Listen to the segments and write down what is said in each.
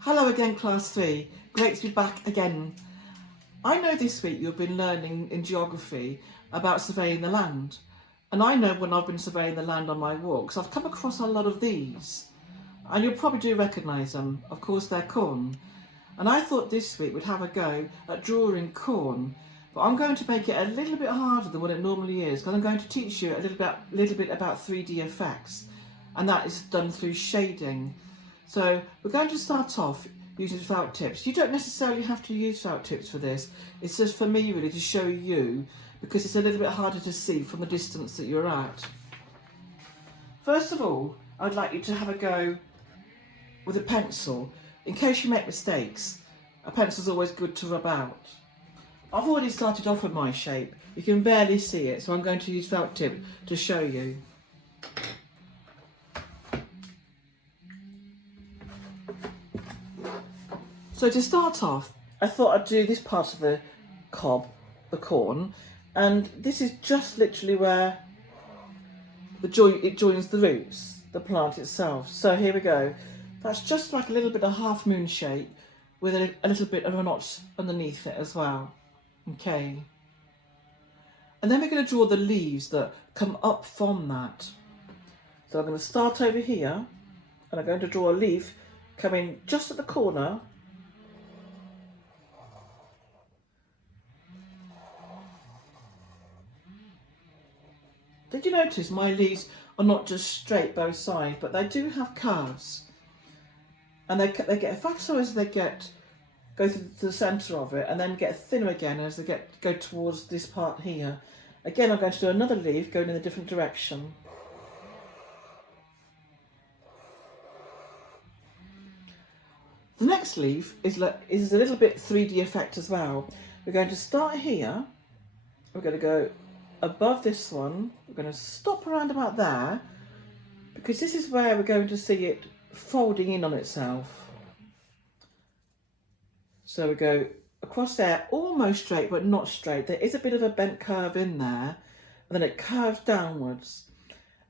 Hello again, Class 3. Great to be back again. I know this week you've been learning in geography about surveying the land. And I know when I've been surveying the land on my walks, I've come across a lot of these. And you'll probably do recognise them. Of course, they're corn. And I thought this week we'd have a go at drawing corn. But I'm going to make it a little bit harder than what it normally is, because I'm going to teach you a little bit about 3D effects. And that is done through shading. So we're going to start off using felt tips. You don't necessarily have to use felt tips for this. It's just for me really to show you, because it's a little bit harder to see from the distance that you're at. First of all, I'd like you to have a go with a pencil. In case you make mistakes, a pencil's always good to rub out. I've already started off with my shape. You can barely see it, so I'm going to use felt tip to show you. So to start off, I thought I'd do this part of the cob, the corn, and this is just literally where it joins the roots, the plant itself. So here we go. That's just like a little bit of half moon shape with a little bit of a notch underneath it as well. Okay. And then we're going to draw the leaves that come up from that. So I'm going to start over here, and I'm going to draw a leaf coming just at the corner. Did you notice my leaves are not just straight both sides, but they do have curves, and they get fatter as they go to the centre of it, and then get thinner again as they go towards this part here. Again, I'm going to do another leaf going in a different direction. The next leaf is a little bit 3D effect as well. We're going to start here. We're going to go above this one. We're going to stop around about there, because this is where we're going to see it folding in on itself. So we go across there, almost straight but not straight. There is a bit of a bent curve in there, and then it curves downwards.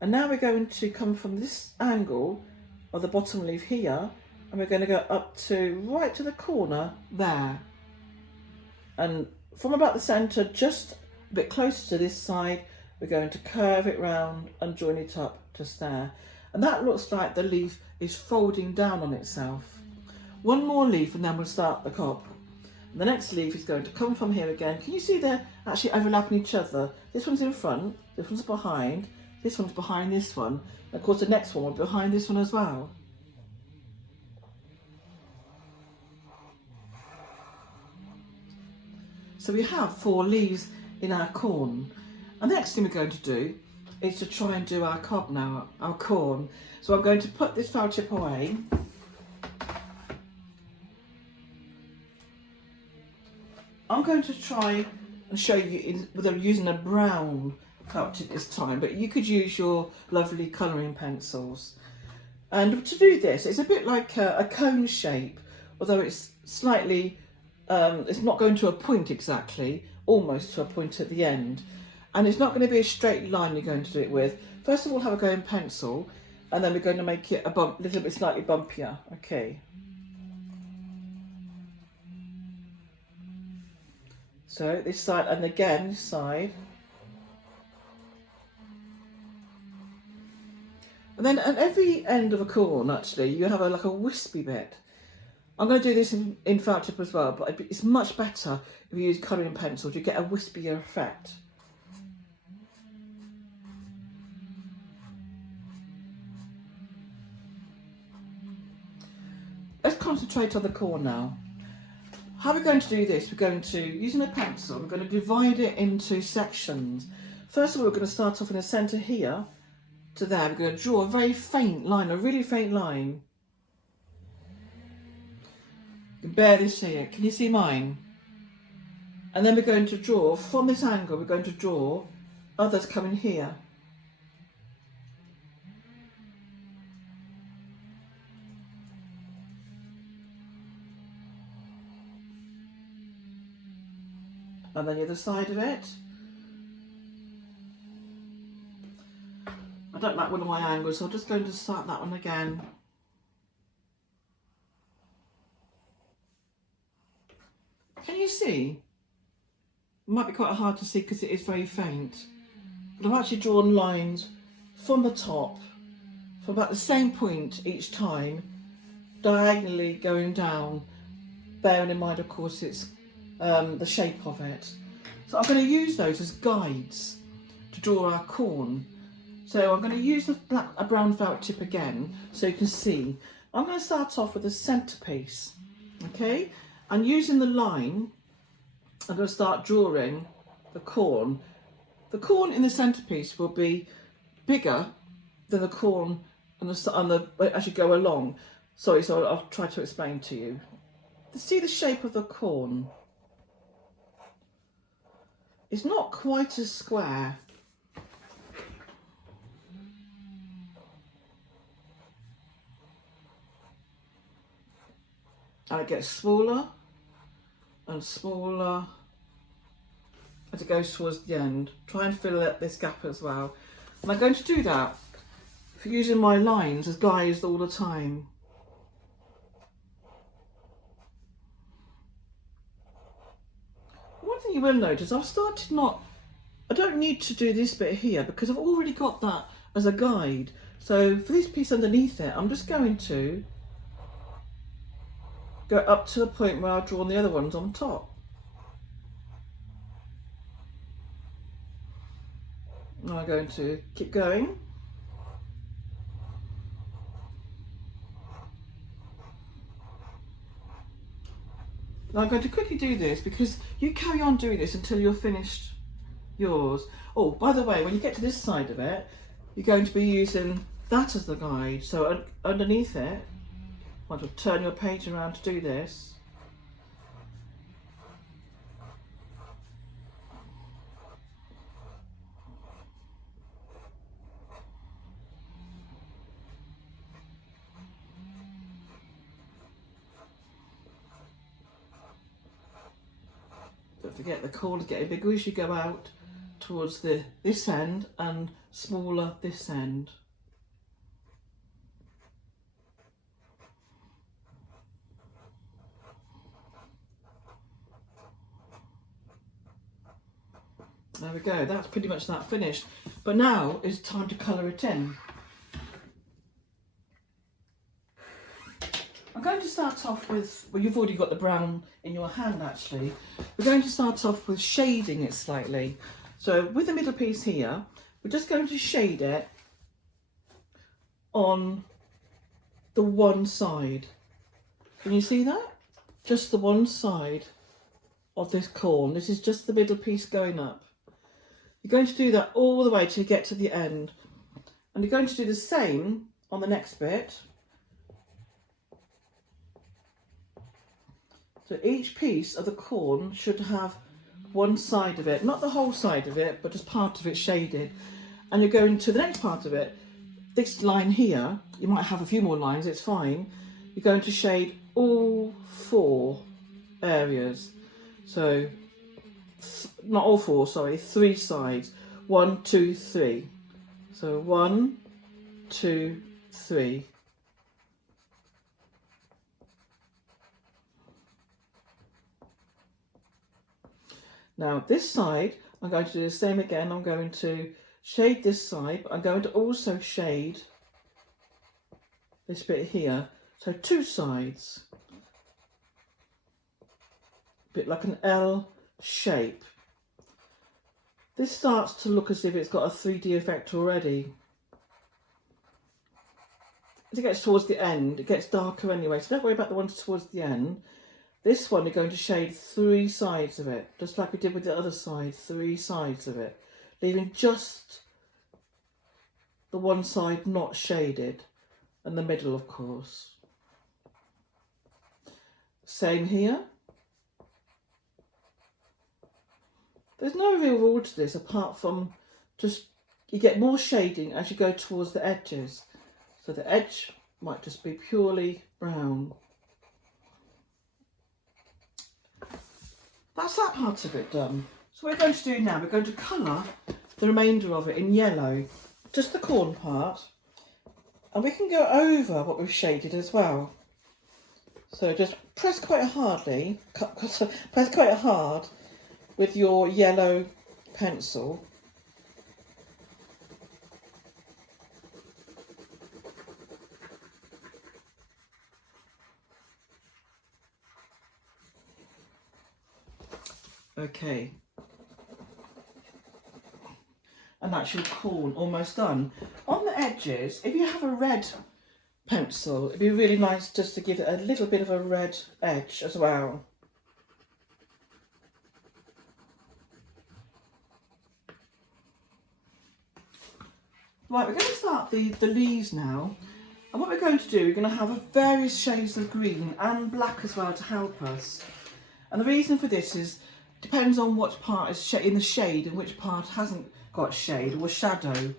And now we're going to come from this angle of the bottom leaf here, and we're going to go up to right to the corner there, and from about the centre, just a bit closer to this side, we're going to curve it round and join it up just there. And that looks like the leaf is folding down on itself. One more leaf and then we'll start the cob. And the next leaf is going to come from here again. Can you see they're actually overlapping each other? This one's in front, this one's behind this one. And of course the next one will be behind this one as well. So we have 4 leaves in our corn. And the next thing we're going to do is to try and do our cob now, our corn. So I'm going to put this felt tip away. I'm going to try and show you without using a brown felt tip this time, but you could use your lovely colouring pencils. And to do this, it's a bit like a cone shape, although it's slightly, it's not going to a point exactly, almost to a point at the end. And it's not going to be a straight line you're going to do it with. First of all, have a go in pencil, and then we're going to make it a little bit slightly bumpier. Okay. So this side, and again this side. And then at every end of a corn, actually, you have like a wispy bit. I'm going to do this in felt tip as well, but it's much better if you use colouring pencils. You get a wispier effect. Let's concentrate on the corn now. How we're going to do this, we're going to, using a pencil, we're going to divide it into sections. First of all, we're going to start off in the centre here to there. We're going to draw a very faint line, a really faint line. You can barely see it. Can you see mine? And then we're going to draw, from this angle, we're going to draw others coming here. And then the other side of it. I don't like one of my angles, so I'm just going to start that one again. Can you see? It might be quite hard to see because it is very faint. But I've actually drawn lines from the top, from about the same point each time, diagonally going down, bearing in mind, of course, it's the shape of it. So I'm going to use those as guides to draw our corn. So I'm going to use a brown felt tip again so you can see. I'm going to start off with the centerpiece, okay? And using the line, I'm going to start drawing the corn. The corn in the centerpiece will be bigger than the corn as you go along. Sorry, so I'll try to explain to you. See the shape of the corn? It's not quite as square. And it gets smaller and smaller as it goes towards the end. Try and fill up this gap as well. And I'm going to do that for using my lines as guides all the time. One thing you will notice, I've started I don't need to do this bit here because I've already got that as a guide. So for this piece underneath it, I'm just going to go up to the point where I've drawn the other ones on top. Now I'm going to keep going. Now I'm going to quickly do this because you carry on doing this until you're finished yours. Oh, by the way, when you get to this side of it, you're going to be using that as the guide. So underneath it, I want to turn your page around to do this. Don't forget the corn's getting bigger as you go out towards this end and smaller this end. There we go, that's pretty much that finished. But now it's time to colour it in. I'm going to start off with, well, you've already got the brown in your hand actually. We're going to start off with shading it slightly. So with the middle piece here, we're just going to shade it on the one side. Can you see that? Just the one side of this corn. This is just the middle piece going up. You're going to do that all the way till you get to the end. And you're going to do the same on the next bit. So each piece of the corn should have one side of it, not the whole side of it, but just part of it shaded. And you're going to the next part of it. This line here, you might have a few more lines, it's fine. You're going to shade all 4 areas. So, not all 4, sorry, 3 sides. 1, 2, 3. So 1, 2, 3. Now this side, I'm going to do the same again. I'm going to shade this side, but I'm going to also shade this bit here. So 2 sides. A bit like an L shape. This starts to look as if it's got a 3D effect already. As it gets towards the end, it gets darker anyway, so don't worry about the ones towards the end. This one, you're going to shade 3 sides of it, just like we did with the other side, 3 sides of it, leaving just the one side not shaded, and the middle, of course. Same here. There's no real rule to this apart from just you get more shading as you go towards the edges. So the edge might just be purely brown. That's that part of it done. So what we're going to do now, we're going to colour the remainder of it in yellow, just the corn part, and we can go over what we've shaded as well. So just press quite hardly, press quite hard with your yellow pencil. Okay. And that's your corn almost done. On the edges, if you have a red pencil, it'd be really nice just to give it a little bit of a red edge as well. Right, we're going to start the leaves now. And what we're going to do, we're going to have various shades of green and black as well to help us. And the reason for this is, depends on what part is in the shade and which part hasn't got shade or shadow.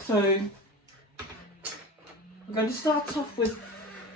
So we're going to start off with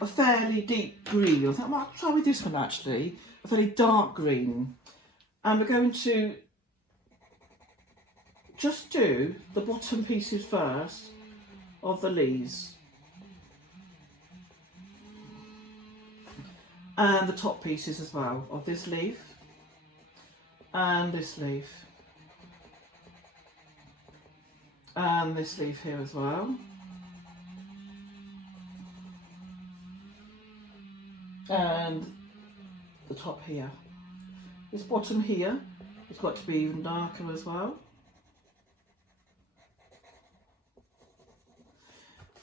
a fairly deep green. I think I might try with this one actually, a fairly dark green. And we're going to just do the bottom pieces first of the leaves. And the top pieces as well of this leaf. And this leaf. And this leaf here as well. And the top here. This bottom here has got to be even darker as well.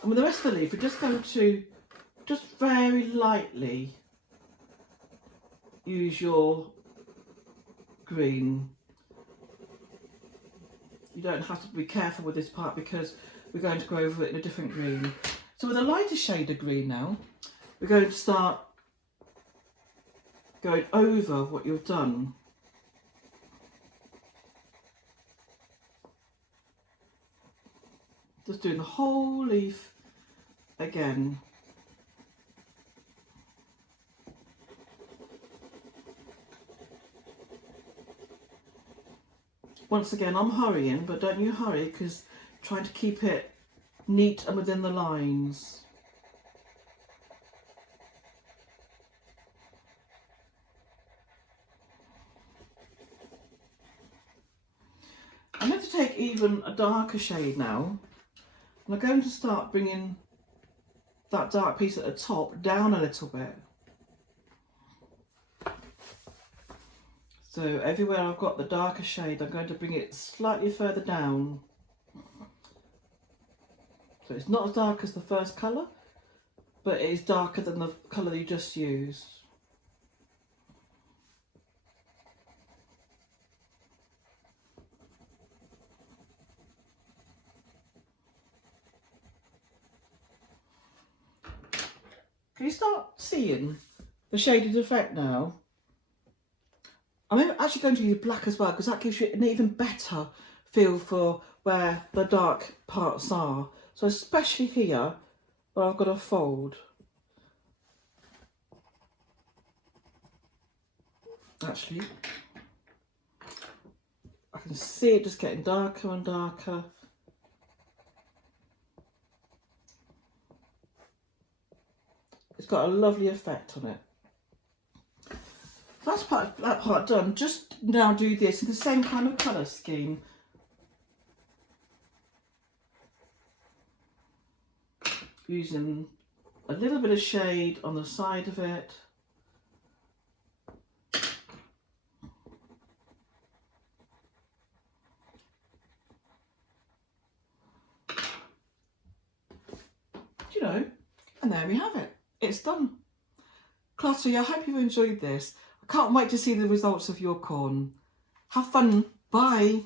And with the rest of the leaf, we're just going to just very lightly use your green. You don't have to be careful with this part because we're going to go over it in a different green. So with a lighter shade of green now, we're going to start going over what you've done. Just doing the whole leaf again. Once again, I'm hurrying, but don't you hurry, because trying to keep it neat and within the lines. I'm going to take even a darker shade now, and I'm going to start bringing that dark piece at the top down a little bit. So everywhere I've got the darker shade, I'm going to bring it slightly further down. So it's not as dark as the first colour, but it is darker than the colour you just used. Can you start seeing the shaded effect now? I'm actually going to use black as well, because that gives you an even better feel for where the dark parts are. So especially here, where I've got a fold. Actually, I can see it just getting darker and darker. It's got a lovely effect on it. That's that part done. Just now do this in the same kind of colour scheme. Using a little bit of shade on the side of it. You know, and there we have it. It's done. Cluttery, I hope you've enjoyed this. I can't wait to see the results of your corn. Have fun. Bye.